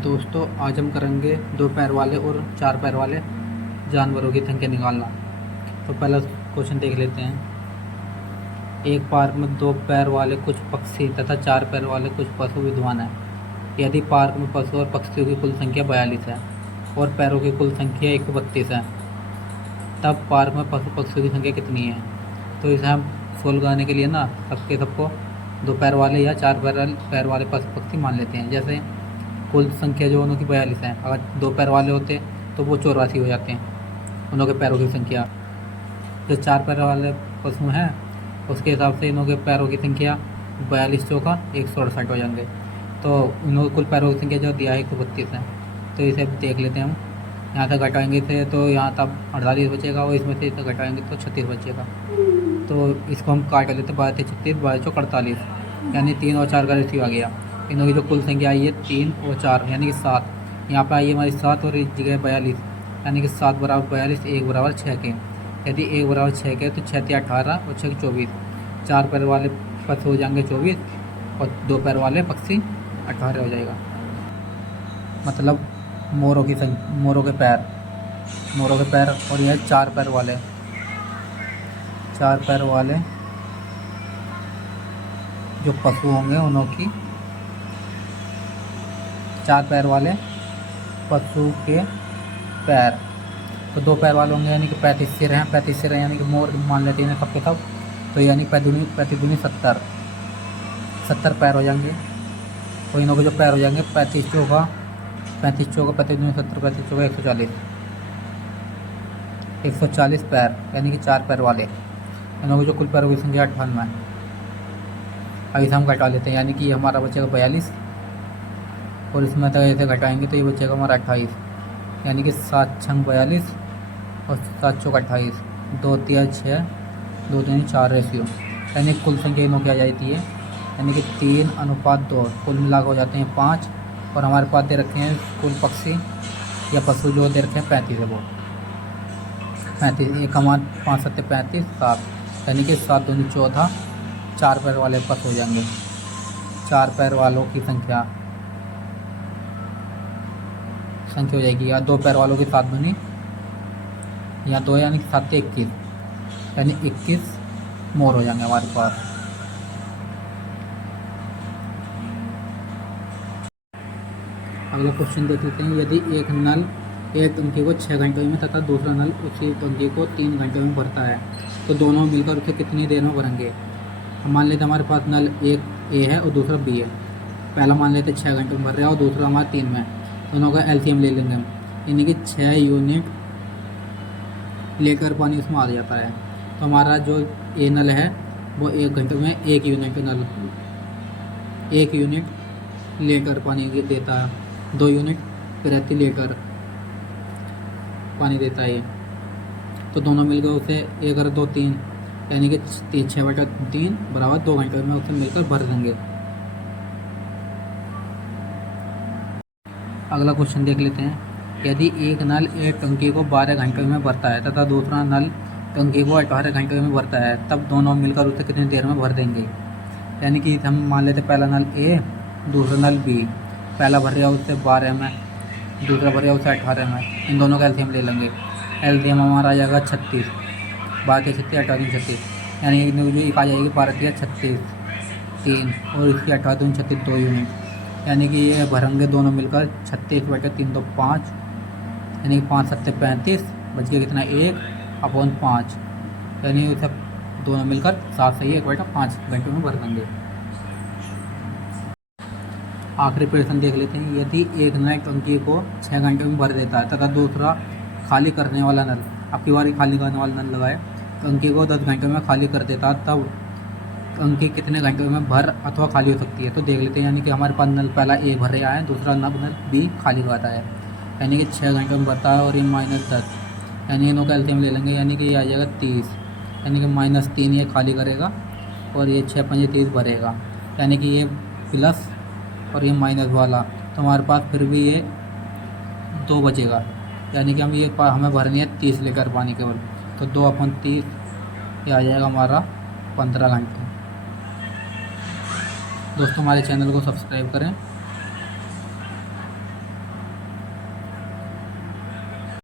दोस्तों आज हम करेंगे दो पैर वाले और चार पैर वाले जानवरों की संख्या निकालना। तो पहला क्वेश्चन देख लेते हैं। एक पार्क में दो पैर वाले कुछ पक्षी तथा चार पैर वाले कुछ पशु विद्यमान हैं। यदि पार्क में पशु और पक्षियों की कुल संख्या 42 है और पैरों की कुल संख्या 132 है, तब पार्क में पशु पक्षियों की संख्या कितनी है? तो इसे हम सोल्व करने के लिए ना सबको दो पैर वाले या चार पैर वाले पशु पक्षी मान लेते हैं। जैसे कुल संख्या जो उनकी 42 है, अगर दो पैर वाले होते तो वो 84 हो जाते हैं उनके पैरों की संख्या। जो चार पैर वाले पशु हैं उसके हिसाब से इनके पैरों की संख्या 42 चौका 168 हो जाएंगे। तो इनके कुल पैरों की संख्या जो दिया है 132 है। तो इसे देख लेते हैं हम। यहाँ से घटाएंगे थे तो यहाँ तब 48 बचेगा और इसमें से इसे घटाएंगे तो 36 बचेगा। तो इसको हम काट लेते 12 36 12 चौक 48, यानी 3 और 4 का रेशियो आ गया। इनों की जो कुल संख्या आई है 3 और 4 यानी कि 7। यहाँ पर आई है हमारी 7 और इस जगह 42, यानी कि 7 बराबर 42, 1 बराबर 6 के। यदि 1 बराबर 6 के तो 6 18 और 6 24। चार पैर वाले पशु हो जाएंगे 24 और दो पैर वाले पक्षी 18 हो जाएगा। मतलब मोरों के पैर और यह चार पैर वाले जो पशु होंगे उनों की, चार पैर वाले पशु के पैर। तो दो पैर वाले होंगे यानी कि 35 सिर हैं, 35 सिर हैं यानी कि मोर मान लेते हैं सबके सब। तो यानी 35 70 पैर हो जाएंगे। तो इनों के जो पैर हो जाएंगे 35 चौका 35 चौका 70 35 चौका 140 पैर, यानी कि चार पैर वाले। इनों की जो कुल पैरों की संख्या 58 है। अब इसे हम घटा लेते हैं, यानी कि ये हमारा बचेगा 42 और इसमें तो ऐसे घटाएंगे तो ये बचेगा हमारा 28, यानी कि 7 छंग 42 और 7 चौक 28, 2 3 6 2 3 4 रेशियो, यानी कुल संख्या इनों की आ जाती है, यानी कि 3:2। कुल मिलाकर हो जाते हैं 5। और हमारे पास दे रखे हैं कुल पक्षी या पशु जो दे रखे हैं 35 है, वो 35 एक हमारे 5 7 35 7, यानी कि 7 दूनी 14। चार पैर वाले पशु हो जाएंगे। चार पैर वालों की संख्या हो जाएगी, या दो पैर वालों की 7 दूनी या 2 यानी 7 21, यानी 21 मोर हो जाएंगे हमारे पास। अगला क्वेश्चन देख लेते हैं। यदि एक नल एक टंकी को 6 घंटे में तथा दूसरा नल उसी टंकी को 3 घंटे में भरता है, तो दोनों मिलकर उसे कितनी देर में भरेंगे? हम मान लेते हमारे पास नल एक ए है और दूसरा बी है। पहला मान लेते 6 घंटे में भर रहा है और दूसरा हमारा 3 में। दोनों का एलसीएम ले लेंगे हम, यानी कि 6 यूनिट लेकर पानी उसमें आ जाता है। तो हमारा जो ए नल है वो 1 घंटे में 1 यूनिट लेकर पानी देता है, 2 यूनिट प्रति लेकर पानी देता है। तो दोनों मिलकर उसे 1 और 2 3, यानी कि 6/3 बराबर 2 घंटे में उसे मिलकर भर देंगे। अगला क्वेश्चन देख लेते हैं। यदि एक नल एक टंकी को 12 घंटे में भरता है तथा दूसरा नल टंकी को 18 घंटे में भरता है, तब दोनों मिलकर उसे कितनी देर में भर देंगे? यानी कि हम मान लेते पहला नल ए दूसरा नल बी। पहला भर रहा उससे 12 में, दूसरा भर रहा उससे 18 में। इन दोनों का एलसीएम ले लेंगे। एलसीएम हमारा आ जाएगा 36, 12 36 18 36, यानी जो एक आ जाएगी 12 36 3 और इसकी 18 36 2 यूनिट, यानी कि ये भरेंगे दोनों मिलकर 36/3 तो 5, यानी कि 5 7 35 बच गया कितना 1/5, यानी सब दोनों मिलकर 7 से 1/5 घंटे में भर देंगे। आखिरी प्रश्न देख लेते हैं। यदि एक नल टंकी को 6 घंटे में भर देता है तथा दूसरा खाली करने वाला नल, आपकी बारी खाली करने वाला नल लगाए, टंकी को 10 घंटे में खाली कर देता है, तब टंकी कितने घंटे में भर अथवा खाली हो सकती है? तो देख लेते हैं। यानी कि हमारे पास नल पहला ए भर रहा है, दूसरा नल बी खाली करता है, यानी कि 6 घंटे में भरता है और ये -10, यानी इनों का एलसीएम ले लेंगे, यानी कि ये आ जाएगा 30, यानी कि -3 ये खाली करेगा और ये 6 5 30 भरेगा, यानी कि ये प्लस और ये माइनस वाला। तो हमारे पास फिर भी ये 2 बचेगा, यानी कि हमें भरनी है 30 लीटर पानी केवल। तो 2/30 ये आ जाएगा हमारा 15 घंटे। दोस्तों हमारे चैनल को सब्सक्राइब करें।